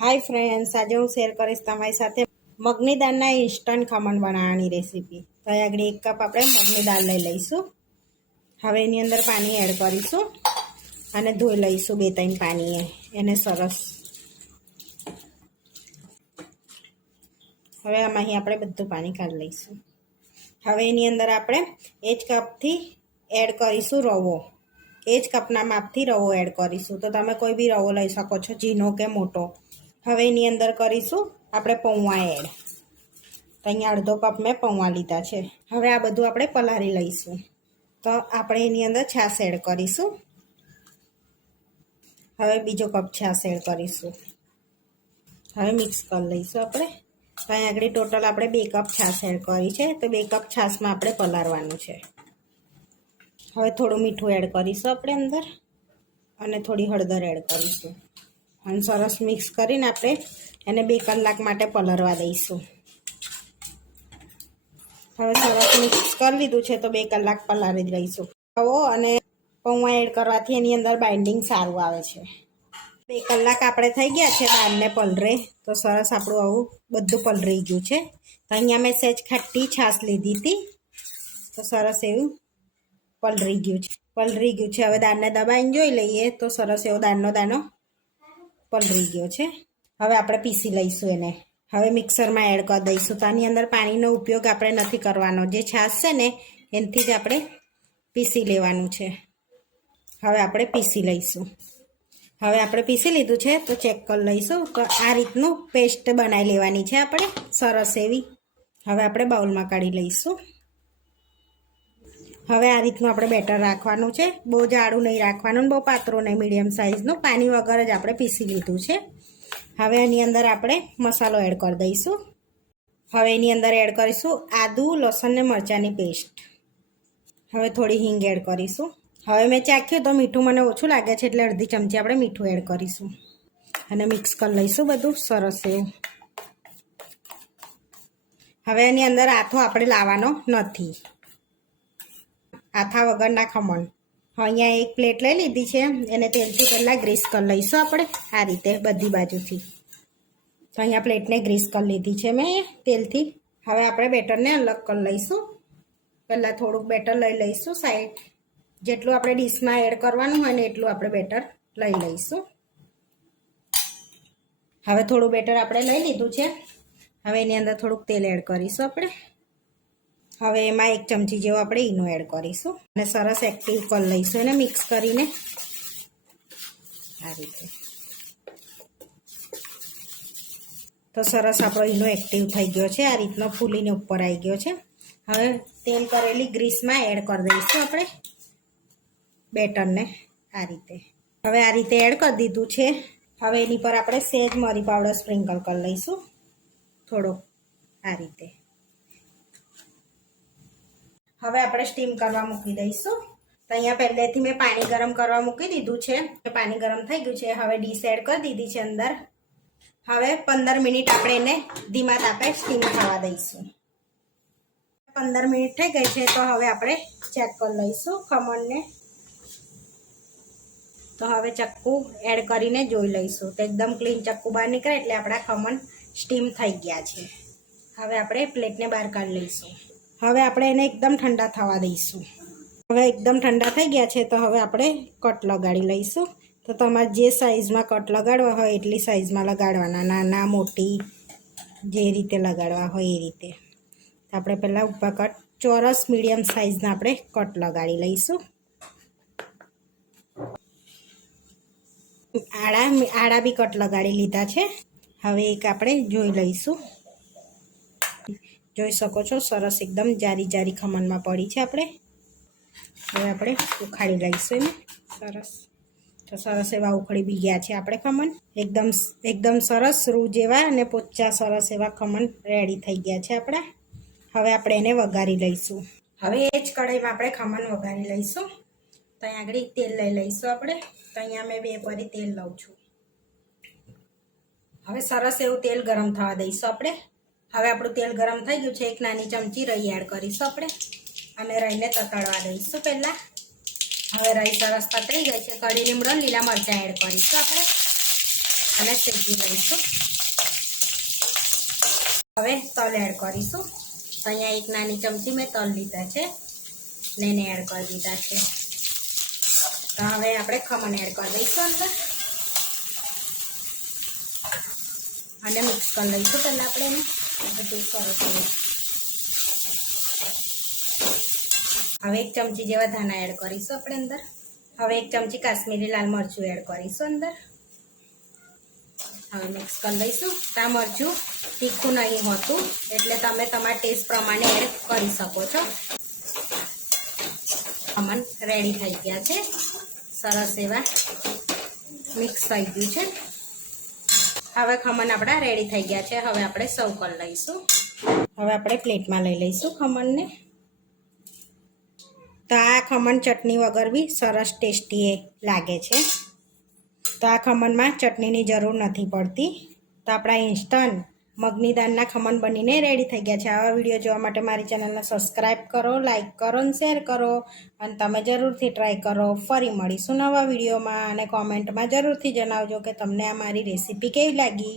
Hi friends, आज हूँ शेर करीश तमारी साथे मगनी दाळना इन्स्टंट खमण बनाववानी रेसिपी। तो आगळ 1 कप આપણે મગની દાળ લઈ લઈશું। હવે એની અંદર પાણી એડ કરીશું અને ધોઈ લઈશું 2-3 પાણીએ એને સરસ। હવે આમાંથી આપણે બધું પાણી કાઢી લઈશું। હવે એની અંદર આપણે 1 કપથી એડ કરીશું રવો। 1 કપના માપથી રવો એડ કરીશું। તો તમે કોઈ બી રવો લઈ શકો છો, ઝીણો કે મોટો। હવે એની અંદર કરીશું આપણે પૌવા એડ। તો અહીંયા અડધો કપ મેં પૌવા લીધા છે। હવે આ બધું આપણે પલાળી લઈશું। તો આપણે એની અંદર છાશ એડ કરીશું। હવે બીજો કપ છાશ એડ કરીશું। હવે મિક્સ કરી લઈશું આપણે। તો અહીંયા આગળ ટોટલ આપણે 2 કપ છાશ એડ કરી છે। તો 2 કપ છાશમાં આપણે પલાળવાનું છે। હવે થોડું મીઠું એડ કરીશું આપણે અંદર અને થોડી હળદર એડ કરીશું અને સરસ મિક્સ કરીને આપણે એને 2 કલાક માટે પલળવા દઈશું। હવે સરસ મિક્સ કરી લીધું છે તો 2 કલાક પલાળી દઈશું। રવો અને પૌવા એડ કરવાથી એની અંદર બાઇન્ડિંગ સારું આવે છે। 2 કલાક આપણે થઈ ગયા છે દાળને પલળે। તો સરસ આપણું આવું બધું પલળી ગયું છે। તો અહીંયા મેં સહેજ ખાટી છાશ લીધી હતી। તો સરસ એવું પલળી ગયું છે। હવે દાળને દબાઈને જોઈ લઈએ તો સરસ એવો દાળનો દાણો પલળી ગયો છે। હવે આપણે પીસી લઈશું એને। હવે મિક્સરમાં એડ કરી દઈશું। તો આની અંદર પાણીનો ઉપયોગ આપણે નથી કરવાનો, જે છાશ છે ને એનાથી જ આપણે પીસી લેવાનું છે। હવે આપણે પીસી લઈશું। હવે આપણે પીસી લીધું છે તો ચેક કરી લઈશું। તો આ રીતનું પેસ્ટ બનાવી લેવાની છે આપણે સરસ એવી। હવે આપણે બાઉલમાં કાઢી લઈશું। હવે આ રીતનું આપણે બેટર રાખવાનું છે। બહુ જાડું નહીં રાખવાનું, બહુ પાતળું નહીં, મીડિયમ સાઇઝનું પાણી વગર જ આપણે પીસી લીધું છે। હવે એની અંદર આપણે મસાલો એડ કરી દઈશું। હવે એની અંદર એડ કરીશું આદુ, લસણ ને મરચાંની પેસ્ટ। હવે થોડી હિંગ એડ કરીશું। હવે મેં ચાખ્યું તો મીઠું મને ઓછું લાગે છે એટલે અડધી ચમચી આપણે મીઠું એડ કરીશું અને મિક્સ કરી લઈશું બધું સરસ એવું। હવે એની અંદર આથો આપણે લાવવાનો નથી, આથા વગરના ખમણ। અહીંયા એક પ્લેટ લઈ લીધી છે, એને તેલથી પહેલાં ગ્રીસ કરી લઈશું આપણે આ રીતે બધી બાજુથી। તો અહીંયા પ્લેટને ગ્રીસ કરી લીધી છે મેં તેલથી। હવે આપણે બેટરને અલગ કરી લઈશું। પહેલાં થોડુંક બેટર લઈ લઈશું સાઈડ, જેટલું આપણે ડીશમાં એડ કરવાનું હોય ને એટલું આપણે બેટર લઈ લઈશું। હવે થોડું બેટર આપણે લઈ લીધું છે। હવે એની અંદર થોડુંક તેલ એડ કરીશું આપણે। હવે એમાં 1 ચમચી જેવો આપણે ઈનો એડ કરીશું અને સરસ એક્ટિવ કરી લઈશું એને મિક્સ કરીને આ રીતે। તો સરસ આપણો ઈનો એક્ટિવ થઈ ગયો છે, આ રીતનો ફૂલીને ઉપર આવી ગયો છે। હવે તેલ કરેલી ગ્રીસમાં એડ કરી દઈશું આપણે બેટરને આ રીતે। હવે આ રીતે એડ કરી દીધું છે। હવે એની પર આપણે સહેજ મરી પાવડર સ્પ્રિંકલ કરી લઈશું થોડો આ રીતે। હવે આપણે સ્ટીમ કરવા મૂકી દઈશું। તો અહીંયા પહેલેથી મેં પાણી ગરમ કરવા મૂકી દીધું છે, પાણી ગરમ થઈ ગયું છે। હવે ડીશ એડ કરી દીધી છે અંદર। હવે 15 મિનિટ આપણે એને ધીમા તાપે સ્ટીમ થવા દઈશું। 15 મિનિટ થઈ ગઈ છે તો હવે આપણે ચેક કરી લઈશું ખમણને। તો હવે ચક્કુ એડ કરીને જોઈ લઈશું તો એકદમ ક્લીન ચક્કુ બહાર નીકળે એટલે આપણા ખમણ સ્ટીમ થઈ ગયા છે। હવે આપણે પ્લેટને બહાર કાઢી લઈશું। હવે આપણે એને એકદમ ઠંડા થવા દઈશું। હવે એકદમ ઠંડા થઈ ગયા છે તો હવે આપણે કટ લગાડી લઈશું। તો તમારે જે સાઈઝમાં કટ લગાડવા હોય એટલી સાઈઝમાં લગાડવાના, નાના મોટી જે રીતે લગાડવા હોય એ રીતે। આપણે પહેલાં ઉપર કટ ચોરસ મીડિયમ સાઈઝના આપણે કટ લગાડી લઈશું। આડા બી કટ લગાડી લીધા છે। હવે એક આપણે જોઈ લઈશું। જોઈ શકો છો સરસ એકદમ જારી જારી ખમણમાં પડી છે આપણે। હવે આપણે ઉખાડી લઈશું એને સરસ। તો સરસ એવા ઉખડી બી ગયા છે આપણે ખમણ, એકદમ સરસ રૂ જેવા અને પોચા સરસ એવા ખમણ રેડી થઈ ગયા છે આપણા। હવે આપણે એને વઘારી લઈશું। હવે એ જ કઢાઈમાં આપણે ખમણ વઘારી લઈશું। તો અહીંયા આગળ તેલ લઈ લઈશું આપણે। તો અહીંયા મેં 2 પરી તેલ લઉં છું। હવે સરસ એવું તેલ ગરમ થવા દઈશું આપણે। હવે આપણું તેલ ગરમ થઈ ગયું છે, 1 નાની ચમચી રાઈ એડ કરીશું આપણે અને રાઈને તતડવા દઈશું પહેલાં। હવે રાઈ સરસ તતડી ગઈ છે, કઢી લીમડો લીલા મરચાં એડ કરીશું આપણે। અને શેકી લઈશું. હવે તલ એડ કરીશું. તો અહીંયા એક નાની ચમચી મેં તલ લીધા છે ને એને એડ કરી દીધા છે. તો હવે આપણે ખમણ એડ કરી દઈશું અંદર અને મિક્સ કરી લઈશું. પહેલાં આપણે એને બધું સરસ. હવે એક ચમચી જેવા ધાણા એડ કરીશું આપણે અંદર. હવે એક ચમચી કાશ્મીરી લાલ મરચું એડ કરીશું અંદર. હવે મિક્સ કરી લઈશું. આ મરચું તીખું નહીં હોતું એટલે તમે તમારા ટેસ્ટ પ્રમાણે એડ કરી શકો છો. ખમણ રેડી થઈ ગયા છે. સરસ એવા મિક્સ થઈ ગયું છે. હવે ખમણ આપણા રેડી થઈ ગયા છે. હવે આપણે સર્વ કરી લઈશું. હવે આપણે પ્લેટમાં લઈ લઈશું ખમણને. તો આ ખમણ ચટણી વગર બી સરસ ટેસ્ટી લાગે છે. તો આ ખમણમાં ચટણીની જરૂર નથી પડતી. તો આપણા ઇન્સ્ટન્ટ મગની દાળના ખમણ બનીને રેડી થઈ ગયા છે. આવા વિડીયો જોવા માટે મારી ચેનલને સબસ્ક્રાઈબ કરો, લાઈક કરો અને શેર કરો અને તમે જરૂરથી ટ્રાય કરો. ફરી મળીશું નવા વિડીયોમાં અને કોમેન્ટમાં જરૂરથી જણાવજો કે તમને આ મારી રેસીપી કેવી લાગી.